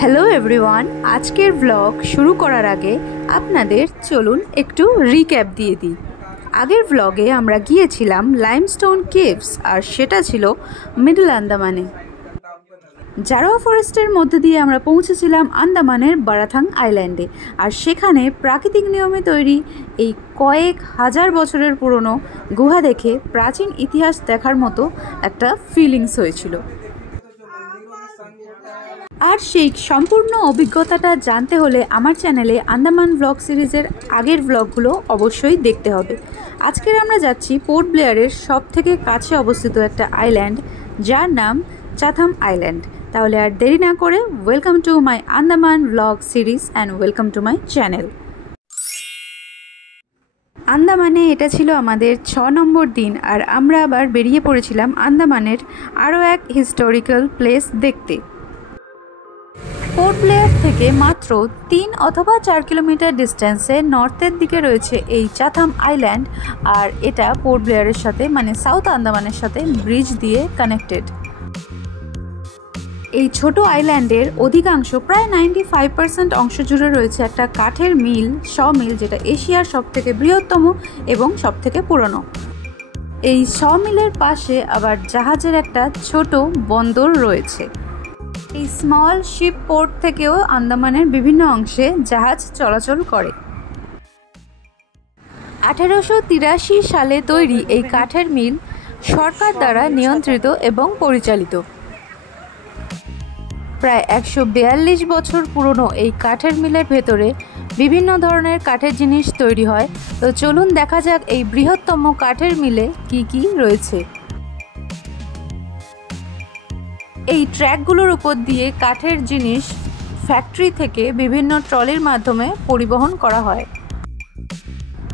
Hello everyone, আজকের blog শুরু করার আগে আপনাদের চলুন একটু রিক্যাপ দিয়ে দিই। আগের ব্লগে আমরা গিয়েছিলাম লাইমস্টোন কেভস, আর সেটা ছিল মিডল আন্দামানে। জারোয়া ফরেস্টের মধ্যে দিয়ে আমরা পৌঁছেছিলাম আন্দামানের বারাথাং আইল্যান্ডে, আর সেখানে প্রাকৃতিক নিয়মে তৈরি এই কয়েক হাজার বছরের পুরনো গুহা দেখে প্রাচীন ইতিহাস দেখার মতো একটা ফিলিংস হয়েছিল। আর সেই সম্পূর্ণ অভিজ্ঞতাটা জানতে হলে আমার চ্যানেলে আন্দামান ব্লগ সিরিজের আগের ব্লগগুলো অবশ্যই দেখতে হবে। আজকের আমরা যাচ্ছি পোর্ট ব্লেয়ারের সব থেকে কাছে অবস্থিত একটা আইল্যান্ড, যার নাম চাথাম আইল্যান্ড। তাহলে আর দেরি না করে welcome to my Andaman blog series and welcome to my channel. আন্দামানে এটা ছিল আমাদের 6 নম্বর দিন, আর আমরা আবার বেরিয়ে পড়েছিলাম আন্দামানের আরও এক হিস্টোরিক্যাল প্লেস দেখতে। পোর্ট ব্লেয়ার থেকে মাত্র 3 অথবা 4 কিলোমিটার ডিস্টেন্সে নর্থের দিকে রয়েছে এই চাথাম আইল্যান্ড, আর এটা পোর্ট ব্লেয়ারের সাথে মানে সাউথ আন্দামানের সাথে ব্রিজ দিয়ে কানেক্টেড। এই ছোট আইল্যান্ডের অধিকাংশ প্রায় 95% অংশ জুড়ে রয়েছে একটা কাঠের মিল, মিল, যেটা এশিয়ার সবথেকে বৃহত্তম এবং সবথেকে পুরনো। এই মিলের পাশে আবার জাহাজের একটা ছোট বন্দর রয়েছে। এই স্মল শিপ পোর্ট থেকেও আন্দামানের বিভিন্ন অংশে জাহাজ চলাচল করে। 1883 সালে তৈরি এই কাঠের মিল সরকার দ্বারা নিয়ন্ত্রিত এবং পরিচালিত। প্রায় 142 বছর পুরনো এই কাঠের মিলের ভেতরে বিভিন্ন ধরনের কাঠের জিনিস তৈরি হয়। তো চলুন দেখা যাক এই বৃহত্তম কাঠের মিলে কি কি রয়েছে। এই ট্র্যাকগুলোর উপর দিয়ে কাঠের জিনিস ফ্যাক্টরি থেকে বিভিন্ন ট্রলির মাধ্যমে পরিবহন করা হয়।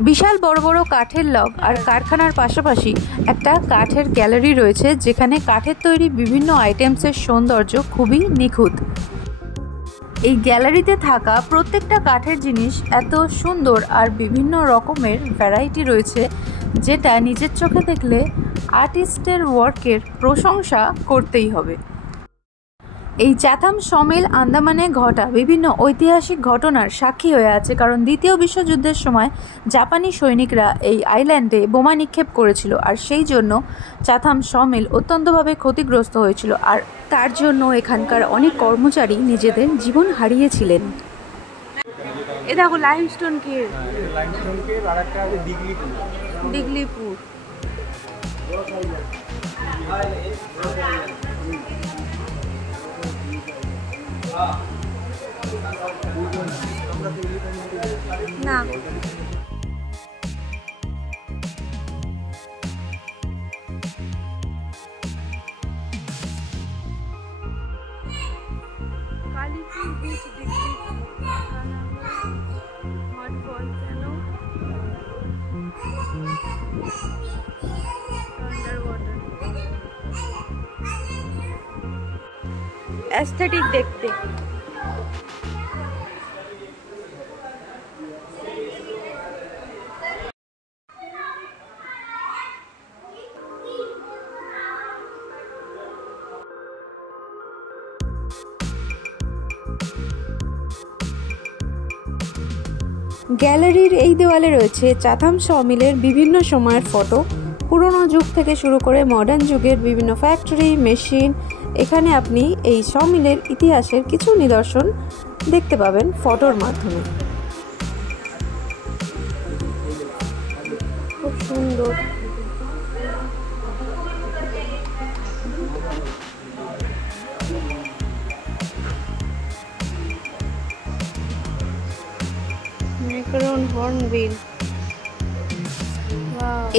বিশাল বড় বড় কাঠের লগ আর কারখানার পাশাপাশি একটা কাঠের গ্যালারি রয়েছে, যেখানে কাঠের তৈরি বিভিন্ন আইটেমসের সৌন্দর্য খুবই নিখুঁত। এই গ্যালারিতে থাকা প্রত্যেকটা কাঠের জিনিস এত সুন্দর আর বিভিন্ন রকমের ভ্যারাইটি রয়েছে, যেটা নিজের চোখে দেখলে আর্টিস্টের ওয়ার্কের প্রশংসা করতেই হবে। এই চাথাম সমিল আন্দামানে ঘটা বিভিন্ন ঐতিহাসিক ঘটনার সাক্ষী হয়ে আছে, কারণ দ্বিতীয় বিশ্বযুদ্ধের সময় জাপানি সৈনিকরা এই আইল্যান্ডে বোমা নিক্ষেপ করেছিল, আর সেই জন্য চাথাম সমিল অত্যন্তভাবে ক্ষতিগ্রস্ত হয়েছিল, আর তার জন্য এখানকার অনেক কর্মচারী নিজেদের জীবন হারিয়েছিলেন। এ দেখো লাইমস্টোন কেভ, আর একটা আছে দিগলিপুর। না কালীপুর বিচ, অ্যাস্থেটিক দেখতে। গ্যালারির এই দেওয়ালে রয়েছে চাথাম সমিলের বিভিন্ন সময়ের ফটো, পুরনো যুগ থেকে শুরু করে মডার্ন যুগের বিভিন্ন ফ্যাক্টরি, মেশিন। এখানে আপনি এই সমিলের ইতিহাসের কিছু নিদর্শন দেখতে পাবেন ফটোর মাধ্যমে। খুব সুন্দর।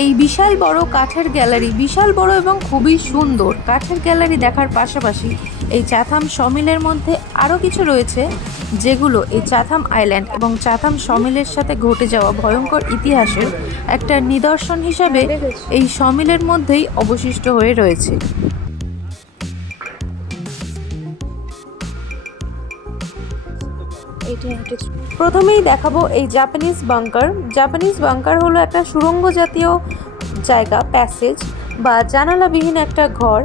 এই বিশাল বড় কাঠের গ্যালারি, বিশাল বড় এবং খুবই সুন্দর কাঠের গ্যালারি দেখার পাশাপাশি এই চাথাম সমিলের মধ্যে আরও কিছু রয়েছে, যেগুলো এই চাথাম আইল্যান্ড এবং চাথাম সমিলের সাথে ঘটে যাওয়া ভয়ঙ্কর ইতিহাসের একটা নিদর্শন হিসাবে এই সমিলের মধ্যেই অবশিষ্ট হয়ে রয়েছে। প্রথমেই দেখাবো এই জাপানিজ বাংকার। জাপানিজ বাংকার হলো একটা সুড়ঙ্গ জাতীয় জায়গা, প্যাসেজ বা জানালাবিহীন একটা ঘর,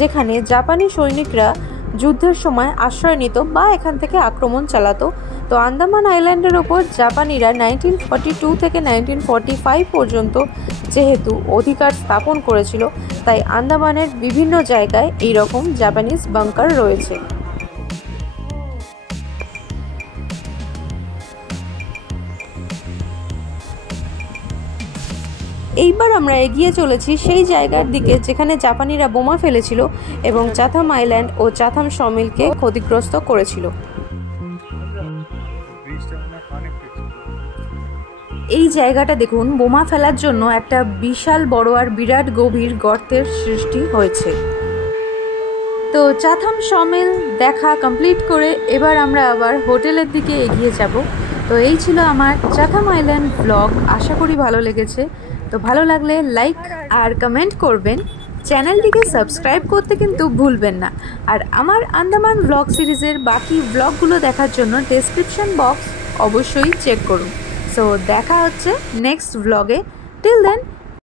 যেখানে জাপানি সৈনিকরা যুদ্ধের সময় আশ্রয় নিত বা এখান থেকে আক্রমণ চালাতো। তো আন্দামান আইল্যান্ডের ওপর জাপানিরা 1942 থেকে 1945 পর্যন্ত যেহেতু অধিকার স্থাপন করেছিল, তাই আন্দামানের বিভিন্ন জায়গায় এই রকম জাপানিজ বাংকার রয়েছে। এইবার আমরা এগিয়ে চলেছি সেই জায়গার দিকে যেখানে জাপানিরা বোমা ফেলেছিল এবং চাথাম আইল্যান্ড ও চাথাম সমিলকে ক্ষতিগ্রস্ত করেছিল। এই জায়গাটা দেখুন, বোমা ফেলার জন্য একটা বিশাল বড় আর বিরাট গভীর গর্তের সৃষ্টি হয়েছে। তো চাথাম সমিল দেখা কমপ্লিট করে এবার আমরা আবার হোটেলের দিকে এগিয়ে যাব। তো এই ছিল আমার চাথাম আইল্যান্ড ব্লগ। আশা করি ভালো লেগেছে। তো ভালো লাগলে লাইক আর কমেন্ট করবেন, চ্যানেলটিকে সাবস্ক্রাইব করতে কিন্তু ভুলবেন না। আর আমার আন্দামান ব্লগ সিরিজের বাকি ব্লগগুলো দেখার জন্য ডেসক্রিপশন বক্স অবশ্যই চেক করুন। সো দেখা হচ্ছে নেক্সট ব্লগে। Till then